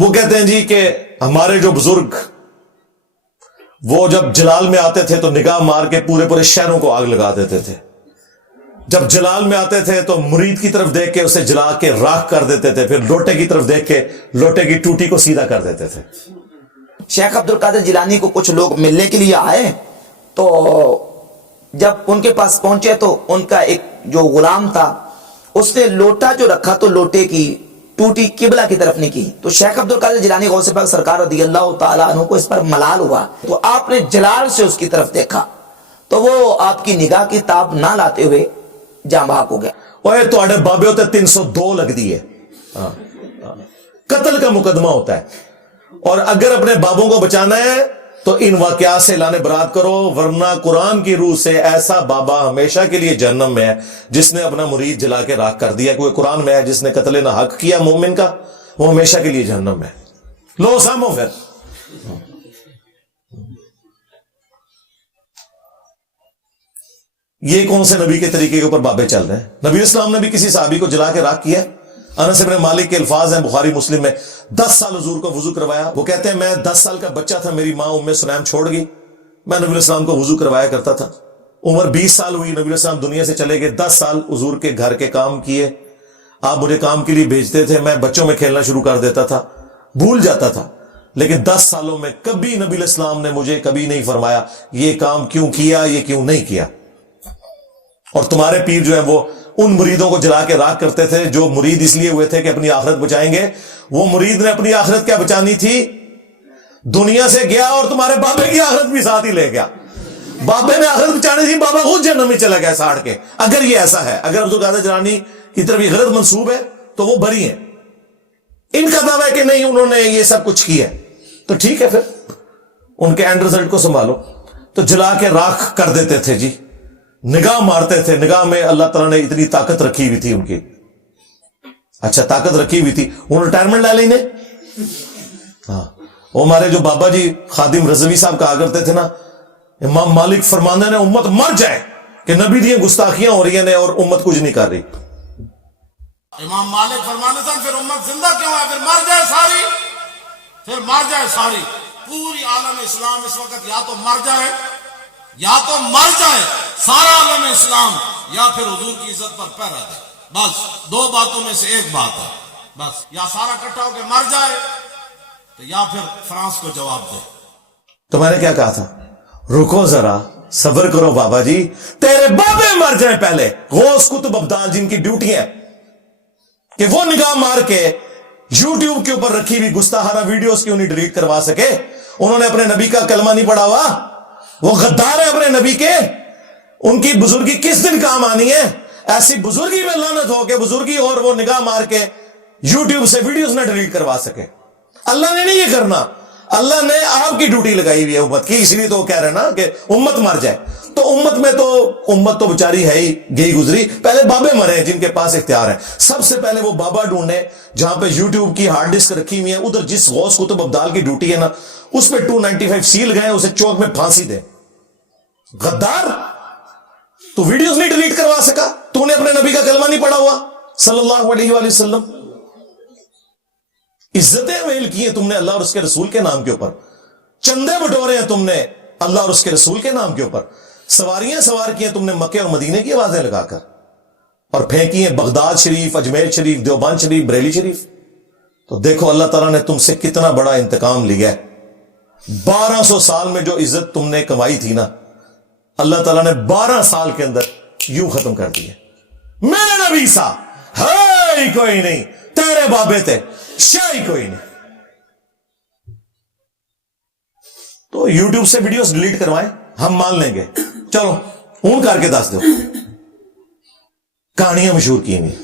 وہ کہتے ہیں جی کہ ہمارے جو بزرگ وہ جب جلال میں آتے تھے تو نگاہ مار کے پورے پورے شہروں کو آگ لگا دیتے تھے. جب جلال میں آتے تھے تو مرید کی طرف دیکھ کے اسے جلا کے راکھ کر دیتے تھے, پھر لوٹے کی طرف دیکھ کے لوٹے کی ٹوٹی کو سیدھا کر دیتے تھے. شیخ عبد القادر جیلانی کو کچھ لوگ ملنے کے لیے آئے تو جب ان کے پاس پہنچے تو ان کا ایک جو غلام تھا اس نے لوٹا جو رکھا تو لوٹے کی ٹوٹی قبلہ کی طرف نہیں کی. تو شیخ عبد القادر جیلانی غوث پاک سرکار رضی اللہ تعالیٰ عنہ کو اس پر ملال ہوا, تو آپ نے جلال سے اس کی طرف دیکھا تو وہ آپ کی نگاہ کی تاب نہ لاتے ہوئے جاں بحق ہو گیا. اوے تواڈے بابے ہوتے 302 لگ دی ہے, قتل کا مقدمہ ہوتا ہے. اور اگر اپنے بابوں کو بچانا ہے تو ان واقعات سے اعلان برات کرو, ورنہ قرآن کی روح سے ایسا بابا ہمیشہ کے لیے جہنم میں ہے جس نے اپنا مرید جلا کے راکھ کر دیا. کوئی قرآن میں ہے جس نے قتل نہ حق کیا مومن کا, وہ ہمیشہ کے لیے جہنم میں. لو سامو پھر یہ کون سے نبی کے طریقے کے اوپر بابے چل رہے ہیں؟ نبی اسلام نے بھی کسی صحابی کو جلا کے راکھ کیا. انس بن مالک کے الفاظ ہیں بخاری مسلم میں, 10 سال حضور کو وضو کروایا. وہ کہتے ہیں میں 10 سال کا بچہ تھا, میری ماں ام سلیم چھوڑ گئی, میں نبی اسلام کو وضو کروایا کرتا تھا. عمر 20 سال ہوئی, نبی اسلام دنیا سے چلے گئے. 10 سال حضور کے گھر کے کام کیے, آپ مجھے کام کے لیے بھیجتے تھے, میں بچوں میں کھیلنا شروع کر دیتا تھا, بھول جاتا تھا. لیکن 10 سالوں میں کبھی نبی اسلام نے مجھے کبھی نہیں فرمایا یہ کام کیوں کیا, یہ کیوں نہیں کیا. اور تمہارے پیر جو ہیں وہ ان مریدوں کو جلا کے راکھ کرتے تھے جو مرید اس لیے ہوئے تھے کہ اپنی آخرت بچائیں گے. وہ مرید نے اپنی آخرت کیا بچانی تھی, دنیا سے گیا اور تمہارے بابے کی آخرت بھی ساتھ ہی لے گیا. بابے نے آخرت بچانی تھی, بابا خود جہنم میں چلا گیا ساڑ کے. اگر یہ ایسا ہے, اگر عبد القادر جیلانی کی طرف یہ غلط منسوب ہے تو وہ بری ہیں. ان کا دعویٰ ہے کہ نہیں انہوں نے یہ سب کچھ کیا, تو ٹھیک ہے, پھر ان کے اینڈ رزلٹ کو سنبھالو. تو جلا کے راکھ کر دیتے تھے جی, نگاہ مارتے تھے. نگاہ میں اللہ تعالیٰ نے اتنی طاقت رکھی ہوئی تھی ان کی. اچھا طاقت رکھی ہوئی تھی, انہوں نے ریٹائرمنٹ لے لی نے. ہاں, وہ ہمارے جو بابا جی خادم رضوی صاحب کہا کرتے تھے نا, امام مالک فرماندے نے امت مر جائے کہ نبی دی گستاخیاں ہو رہی ہیں اور امت کچھ نہیں کر رہی. امام مالک فرماندے تھے پھر امت زندہ کیوں ہے, پھر مر جائے ساری, پھر مر جائے ساری. پوری عالم اسلام اس وقت یا تو مر جائے, یا تو مر جائے سارا عالم اسلام, یا پھر حضور کی عزت پر پہرا دے. بس دو باتوں میں سے ایک بات ہے, بس یا سارا اکٹھا ہو کے مر جائے تو یا پھر فرانس کو جواب دے. تو میں نے کیا کہا تھا, رکو ذرا صبر کرو بابا جی, تیرے بابے مر جائیں پہلے. غوث کتب ابدال جن کی ڈیوٹی ہے کہ وہ نگاہ مار کے یوٹیوب کے اوپر رکھی ہوئی گستاخانہ ویڈیوز کیوں نہیں ڈیلیٹ کروا سکے. انہوں نے اپنے نبی کا کلمہ نہیں پڑھا ہوا, وہ غدار ہے اپنے نبی کے. ان کی بزرگی کس دن کام آنی ہے؟ ایسی بزرگی میں لعنت ہو کے بزرگی اور وہ نگاہ مار کے یوٹیوب سے ویڈیوز نہ ڈیلیٹ کروا سکے. اللہ نے نہیں یہ کرنا, اللہ نے آپ کی ڈیوٹی لگائی ہوئی ہے امت کی, اس لیے تو وہ کہہ رہے ہیں نا کہ امت مر جائے. تو امت میں تو امت تو بیچاری ہے ہی گئی گزری, پہلے بابے مرے ہیں جن کے پاس اختیار ہے. سب سے پہلے وہ بابا ڈھونڈے جہاں پہ یوٹیوب کی ہارڈ ڈسک رکھی ہوئی ہے, ادھر جس غوث کتب ابدال کی ڈیوٹی ہے نا اس پہ 295 سیل گئے, اسے چوک میں پھانسی دے. غدار, تو ویڈیوز نہیں ڈیلیٹ کروا سکا, تو نے اپنے نبی کا کلمہ نہیں پڑھا ہوا صلی اللہ علیہ وآلہ وسلم. عزتیں ویل کی ہیں تم نے اللہ اور اس کے رسول کے نام کے اوپر, چندے بٹورے ہیں تم نے اللہ اور اس کے رسول کے نام کے اوپر, سواریاں سوار کی ہیں تم نے مکے اور مدینے کی آوازیں لگا کر, اور پھینکی ہیں بغداد شریف, اجمیر شریف, دیوبند شریف, بریلی شریف. تو دیکھو اللہ تعالیٰ نے تم سے کتنا بڑا انتقام لیا ہے. 1200 سال میں جو عزت تم نے کمائی تھی نا, اللہ تعالیٰ نے 12 سال کے اندر یوں ختم کر دی ہے. میرے نبی سا ہے کوئی نہیں, تیرے بابے تھے شاہی کوئی نہیں. تو یوٹیوب سے ویڈیوز ڈیلیٹ کروائیں, ہم مان لیں گے. چلو اون کر کے دس دو, کہانیاں مشہور کی ہوئی.